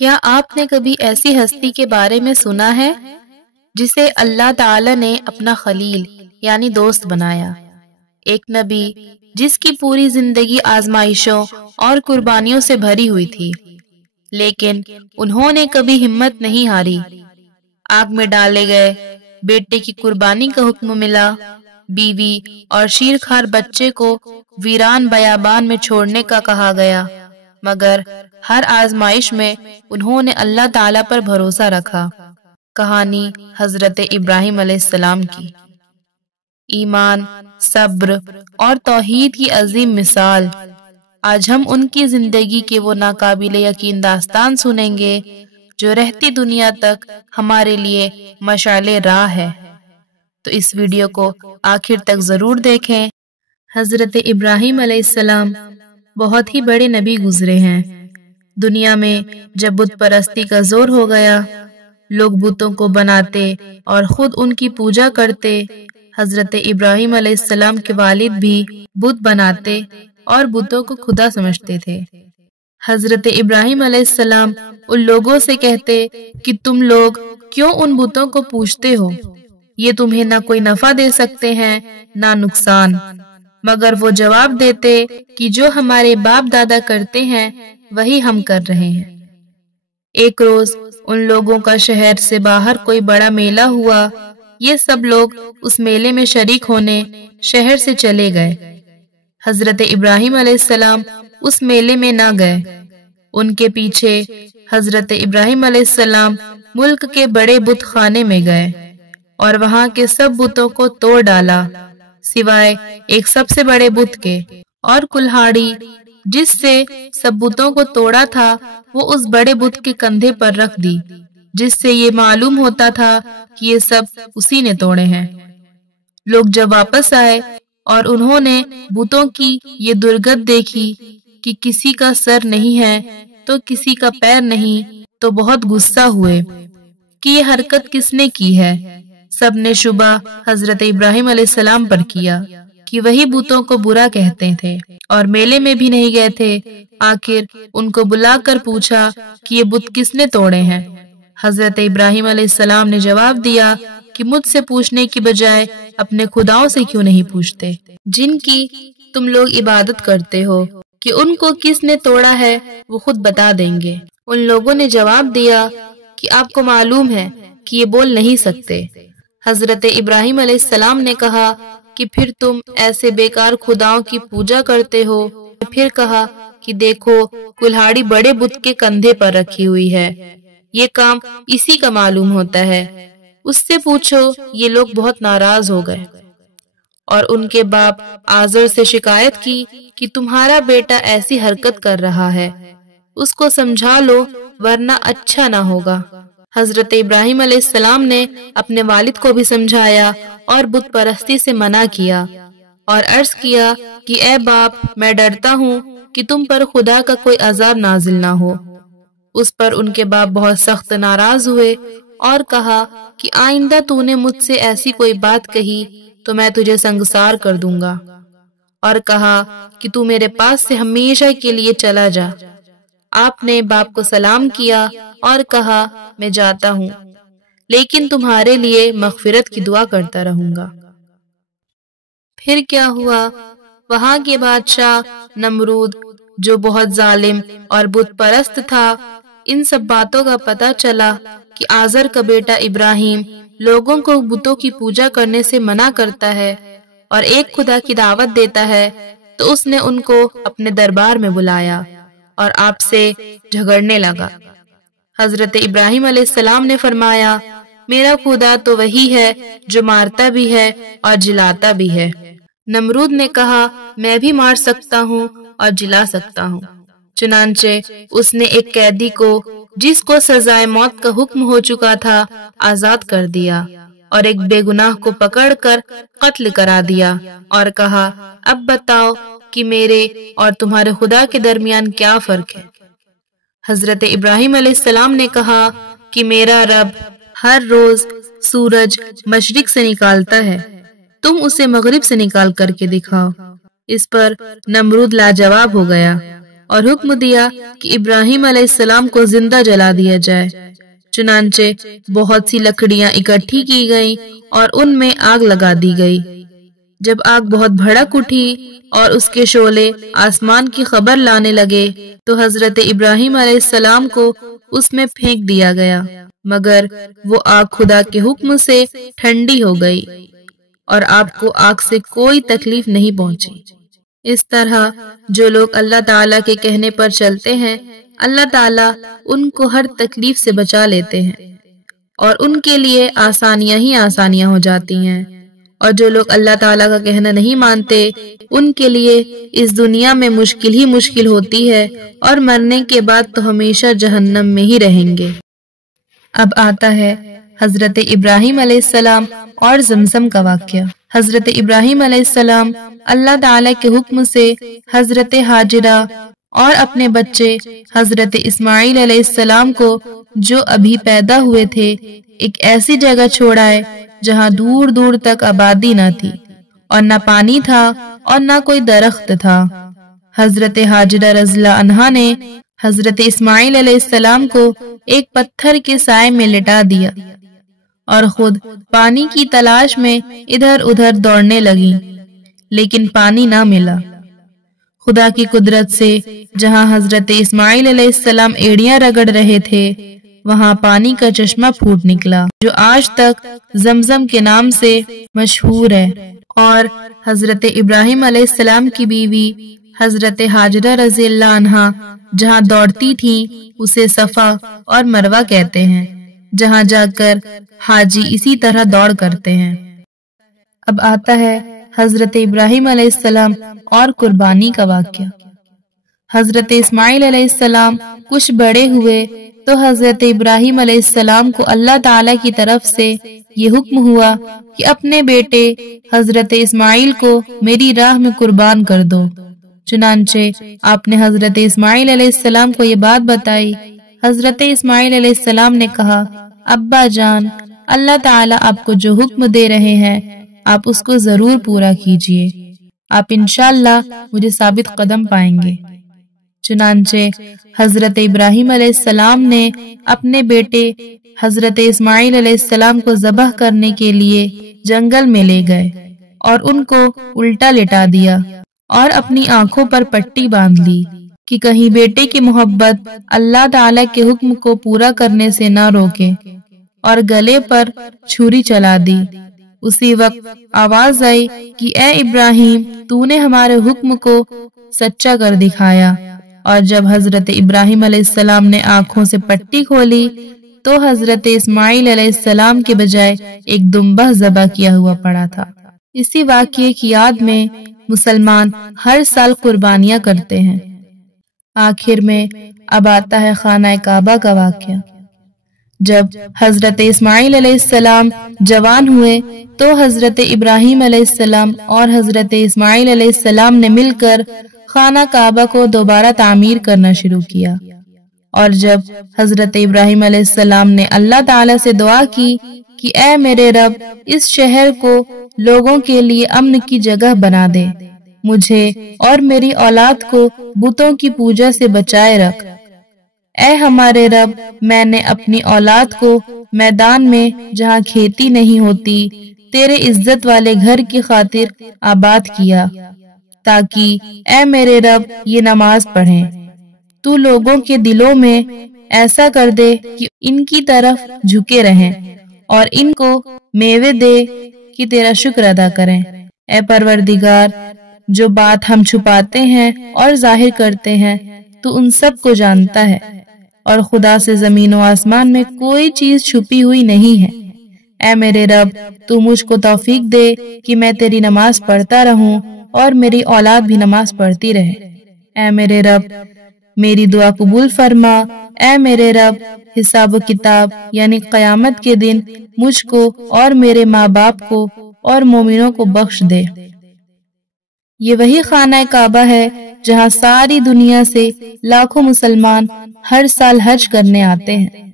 کیا آپ نے کبھی ایسی ہستی کے بارے میں سنا ہے جسے اللہ تعالی نے اپنا خلیل یعنی دوست بنایا؟ ایک نبی جس کی پوری زندگی آزمائشوں اور قربانیوں سے بھری ہوئی تھی، لیکن انہوں نے کبھی ہمت نہیں ہاری۔ آگ میں ڈالے گئے، بیٹے کی قربانی کا حکم ملا، بیوی اور شیرخوار بچے کو ویران بیابان میں چھوڑنے کا کہا گیا، مگر ہر آزمائش میں انہوں نے اللہ تعالیٰ پر بھروسہ رکھا۔ کہانی حضرت ابراہیم علیہ السلام کی۔ ایمان، صبر اور توحید کی عظیم مثال۔ آج ہم ان کی زندگی کے وہ ناقابل یقین داستان سنیں گے جو رہتی دنیا تک ہمارے لیے مشعل راہ ہے۔ تو اس ویڈیو کو آخر تک ضرور دیکھیں۔ حضرت ابراہیم علیہ السلام بہت ہی بڑے نبی گزرے ہیں۔ دنیا میں جب بت پرستی کا زور ہو گیا، لوگ بتوں کو بناتے اور خود ان کی پوجا کرتے۔ حضرت ابراہیم علیہ السلام کے والد بھی بت بناتے اور بتوں کو خدا سمجھتے تھے۔ حضرت ابراہیم علیہ السلام ان لوگوں سے کہتے کہ تم لوگ کیوں ان بتوں کو پوجتے ہو؟ یہ تمہیں نہ کوئی نفع دے سکتے ہیں نہ نقصان۔ مگر وہ جواب دیتے کہ جو ہمارے باپ دادا کرتے ہیں وہی ہم کر رہے ہیں۔ ایک روز ان لوگوں کا شہر سے باہر کوئی بڑا میلہ ہوا۔ یہ سب لوگ اس میلے میں شریک ہونے شہر سے چلے گئے۔ حضرت ابراہیم علیہ السلام اس میلے میں نہ گئے۔ ان کے پیچھے حضرت ابراہیم علیہ السلام ملک کے بڑے بت خانے میں گئے اور وہاں کے سب بتوں کو توڑ ڈالا سوائے ایک سب سے بڑے بت کے، اور کلہاڑی جس سے سب بتوں کو توڑا تھا وہ اس بڑے بت کے کندھے پر رکھ دی، جس سے یہ معلوم ہوتا تھا کہ یہ سب اسی نے توڑے ہیں۔ لوگ جب واپس آئے اور انہوں نے بتوں کی یہ درگت دیکھی کہ کسی کا سر نہیں ہے تو کسی کا پیر نہیں، تو بہت غصہ ہوئے کہ یہ حرکت کس نے کی ہے۔ سب نے شبہ حضرت ابراہیم علیہ السلام پر کیا کہ وہی بتوں کو برا کہتے تھے اور میلے میں بھی نہیں گئے تھے۔ آخر ان کو بلا کر پوچھا کہ یہ بت کس نے توڑے ہیں۔ حضرت ابراہیم علیہ السلام نے جواب دیا کہ مجھ سے پوچھنے کی بجائے اپنے خداؤں سے کیوں نہیں پوچھتے جن کی تم لوگ عبادت کرتے ہو کہ ان کو کس نے توڑا ہے وہ خود بتا دیں گے۔ ان لوگوں نے جواب دیا کہ آپ کو معلوم ہے کہ یہ بول نہیں سکتے۔ حضرت ابراہیم علیہ السلام نے کہا کہ پھر تم ایسے بیکار خداؤں کی پوجا کرتے ہو۔ پھر کہا کہ دیکھو کلہاڑی بڑے بت کے کندھے پر رکھی ہوئی ہے، یہ کام اسی کا معلوم ہوتا ہے، اس سے پوچھو۔ یہ لوگ بہت ناراض ہو گئے اور ان کے باپ آزر سے شکایت کی کہ تمہارا بیٹا ایسی حرکت کر رہا ہے، اس کو سمجھا لو ورنہ اچھا نہ ہوگا۔ حضرت ابراہیم علیہ السلام نے اپنے والد کو بھی سمجھایا اور بت پرستی سے منع کیا اور عرض کیا کہ اے باپ، میں ڈرتا ہوں کہ تم پر خدا کا کوئی عذاب نازل نہ ہو۔ اس پر ان کے باپ بہت سخت ناراض ہوئے اور کہا کہ آئندہ تو نے مجھ سے ایسی کوئی بات کہی تو میں تجھے سنگسار کر دوں گا، اور کہا کہ تو میرے پاس سے ہمیشہ کے لیے چلا جا۔ آپ نے باپ کو سلام کیا اور کہا میں جاتا ہوں، لیکن تمہارے لیے مغفرت کی دعا کرتا رہوں گا۔ پھر کیا ہوا؟ وہاں کے بادشاہ نمرود جو بہت ظالم اور بت پرست تھا، ان سب باتوں کا پتہ چلا کہ آزر کا بیٹا ابراہیم لوگوں کو بتوں کی پوجا کرنے سے منع کرتا ہے اور ایک خدا کی دعوت دیتا ہے، تو اس نے ان کو اپنے دربار میں بلایا اور آپ سے جھگڑنے لگا۔ حضرت ابراہیم علیہ السلام نے فرمایا میرا خدا تو وہی ہے جو مارتا بھی ہے اور جلاتا بھی ہے۔ نمرود نے کہا میں بھی مار سکتا ہوں اور جلا سکتا ہوں۔ چنانچہ اس نے ایک قیدی کو جس کو سزائے موت کا حکم ہو چکا تھا آزاد کر دیا اور ایک بے گناہ کو پکڑ کر قتل کرا دیا اور کہا اب بتاؤ کہ میرے اور تمہارے خدا کے درمیان کیا فرق ہے؟ حضرت ابراہیم علیہ السلام نے کہا کہ میرا رب ہر روز سورج مشرق سے نکالتا ہے، تم اسے مغرب سے نکال کر کے دکھاؤ۔ اس پر نمرود لاجواب ہو گیا اور حکم دیا کہ ابراہیم علیہ السلام کو زندہ جلا دیا جائے۔ چنانچہ بہت سی لکڑیاں اکٹھی کی گئیں اور ان میں آگ لگا دی گئی۔ جب آگ بہت بھڑک اٹھی اور اس کے شعلے آسمان کی خبر لانے لگے تو حضرت ابراہیم علیہ السلام کو اس میں پھینک دیا گیا، مگر وہ آگ خدا کے حکم سے ٹھنڈی ہو گئی اور آپ کو آگ سے کوئی تکلیف نہیں پہنچی۔ اس طرح جو لوگ اللہ تعالیٰ کے کہنے پر چلتے ہیں، اللہ تعالیٰ ان کو ہر تکلیف سے بچا لیتے ہیں اور ان کے لیے آسانیاں ہی آسانیاں ہو جاتی ہیں، اور جو لوگ اللہ تعالیٰ کا کہنا نہیں مانتے ان کے لیے اس دنیا میں مشکل ہی مشکل ہوتی ہے اور مرنے کے بعد تو ہمیشہ جہنم میں ہی رہیں گے۔ اب آتا ہے حضرت ابراہیم علیہ السلام اور زمزم کا واقعہ۔ حضرت ابراہیم علیہ السلام اللہ تعالیٰ کے حکم سے حضرت ہاجرہ اور اپنے بچے حضرت اسماعیل علیہ السلام کو جو ابھی پیدا ہوئے تھے ایک ایسی جگہ چھوڑائے جہاں دور دور تک آبادی نہ تھی اور نہ پانی تھا اور نہ کوئی درخت تھا۔ حضرت ہاجرہ رضی اللہ عنہا نے حضرت اسماعیل علیہ السلام کو ایک پتھر کے سائے میں لٹا دیا اور خود پانی کی تلاش میں ادھر ادھر دوڑنے لگیں، لیکن پانی نہ ملا۔ خدا کی قدرت سے جہاں حضرت اسماعیل علیہ السلام ایڑیاں رگڑ رہے تھے وہاں پانی کا چشمہ پھوٹ نکلا جو آج تک زمزم کے نام سے مشہور ہے، اور حضرت ابراہیم علیہ السلام کی بیوی حضرت ہاجرہ رضی اللہ عنہا جہاں دوڑتی تھیں اسے صفا اور مروہ کہتے ہیں، جہاں جا کر حاجی اسی طرح دوڑ کرتے ہیں۔ اب آتا ہے حضرت ابراہیم علیہ السلام اور قربانی کا واقعہ۔ حضرت اسماعیل علیہ السلام کچھ بڑے ہوئے تو حضرت ابراہیم علیہ السلام کو اللہ تعالیٰ کی طرف سے یہ حکم ہوا کہ اپنے بیٹے حضرت اسماعیل کو میری راہ میں قربان کر دو۔ چنانچہ آپ نے حضرت اسماعیل علیہ السلام کو یہ بات بتائی۔ حضرت اسماعیل علیہ السلام نے کہا، ابا جان، اللہ تعالیٰ آپ کو جو حکم دے رہے ہیں آپ اس کو ضرور پورا کیجئے، آپ انشاءاللہ مجھے ثابت قدم پائیں گے۔ چنانچہ حضرت ابراہیم علیہ السلام نے اپنے بیٹے حضرت اسماعیل علیہ السلام کو ذبح کرنے کے لیے جنگل میں لے گئے اور ان کو الٹا لٹا دیا اور اپنی آنکھوں پر پٹی باندھ لی کہ کہیں بیٹے کی محبت اللہ تعالیٰ کے حکم کو پورا کرنے سے نہ روکے، اور گلے پر چھری چلا دی۔ اسی وقت آواز آئی کہ اے ابراہیم، تو نے ہمارے حکم کو سچا کر دکھایا، اور جب حضرت ابراہیم علیہ السلام نے آنکھوں سے پٹی کھولی تو حضرت اسماعیل علیہ السلام کے بجائے ایک دمبہ ذبح کیا ہوا پڑا تھا۔ اسی واقعے کی یاد میں مسلمان ہر سال قربانیاں کرتے ہیں۔ آخر میں اب آتا ہے خانہ کعبہ کا واقعہ۔ جب حضرت اسماعیل علیہ السلام جوان ہوئے تو حضرت ابراہیم علیہ السلام اور حضرت اسماعیل علیہ السلام نے مل کر خانہ کعبہ کو دوبارہ تعمیر کرنا شروع کیا، اور جب حضرت ابراہیم علیہ السلام نے اللہ تعالیٰ سے دعا کی کہ اے میرے رب، اس شہر کو لوگوں کے لیے امن کی جگہ بنا دے، مجھے اور میری اولاد کو بتوں کی پوجا سے بچائے رکھ۔ اے ہمارے رب، میں نے اپنی اولاد کو میدان میں جہاں کھیتی نہیں ہوتی تیرے عزت والے گھر کی خاطر آباد کیا، تاکہ اے میرے رب یہ نماز پڑھیں۔ تو لوگوں کے دلوں میں ایسا کر دے کہ ان کی طرف جھکے رہیں اور ان کو میوے دے کہ تیرا شکر ادا کریں۔ اے پروردگار، جو بات ہم چھپاتے ہیں اور ظاہر کرتے ہیں تو ان سب کو جانتا ہے، اور خدا سے زمین و آسمان میں کوئی چیز چھپی ہوئی نہیں ہے۔ اے میرے رب، تو مجھ کو توفیق دے کہ میں تیری نماز پڑھتا رہوں اور میری اولاد بھی نماز پڑھتی رہے۔ اے میرے رب، میری دعا قبول فرما۔ اے میرے رب، حساب و کتاب یعنی قیامت کے دن مجھ کو اور میرے ماں باپ کو اور مومنوں کو بخش دے۔ یہ وہی خانہ کعبہ ہے جہاں ساری دنیا سے لاکھوں مسلمان ہر سال حج کرنے آتے ہیں،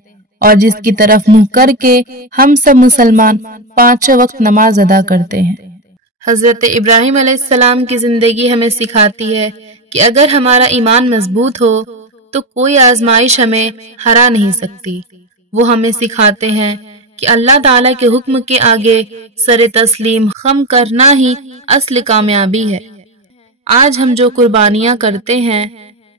اور جس کی طرف منہ کر کے ہم سب مسلمان 5 وقت نماز ادا کرتے ہیں۔ حضرت ابراہیم علیہ السلام کی زندگی ہمیں سکھاتی ہے کہ کہ اگر ہمارا ایمان مضبوط ہو تو کوئی آزمائش ہمیں ہرا نہیں سکتی۔ وہ ہمیں سکھاتے ہیں کہ اللہ تعالیٰ کے حکم کے آگے سر تسلیم خم کرنا ہی اصل کامیابی ہے۔ آج ہم جو قربانیاں کرتے ہیں،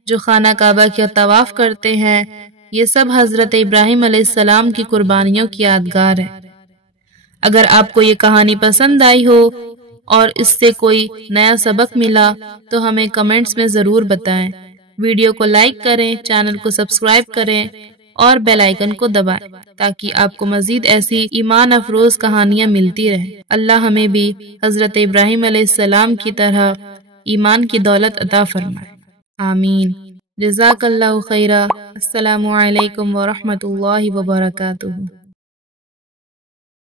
جو خانہ کعبہ کا طواف کرتے ہیں، یہ سب حضرت ابراہیم علیہ السلام کی قربانیوں کی یادگار ہے۔ اگر آپ کو یہ کہانی پسند آئی ہو اور اس سے کوئی نیا سبق ملا تو ہمیں کمنٹس میں ضرور بتائیں۔ ویڈیو کو لائک کریں، چینل کو سبسکرائب کریں اور بیل آئیکن کو دبائیں تاکہ آپ کو مزید ایسی ایمان افروز کہانیاں ملتی رہیں۔ اللہ ہمیں بھی حضرت ابراہیم علیہ السلام کی طرح ایمان کی دولت عطا فرمائے، آمین۔ جزاک اللہ خیرہ۔ السلام علیکم ورحمۃ اللہ وبرکاتہ۔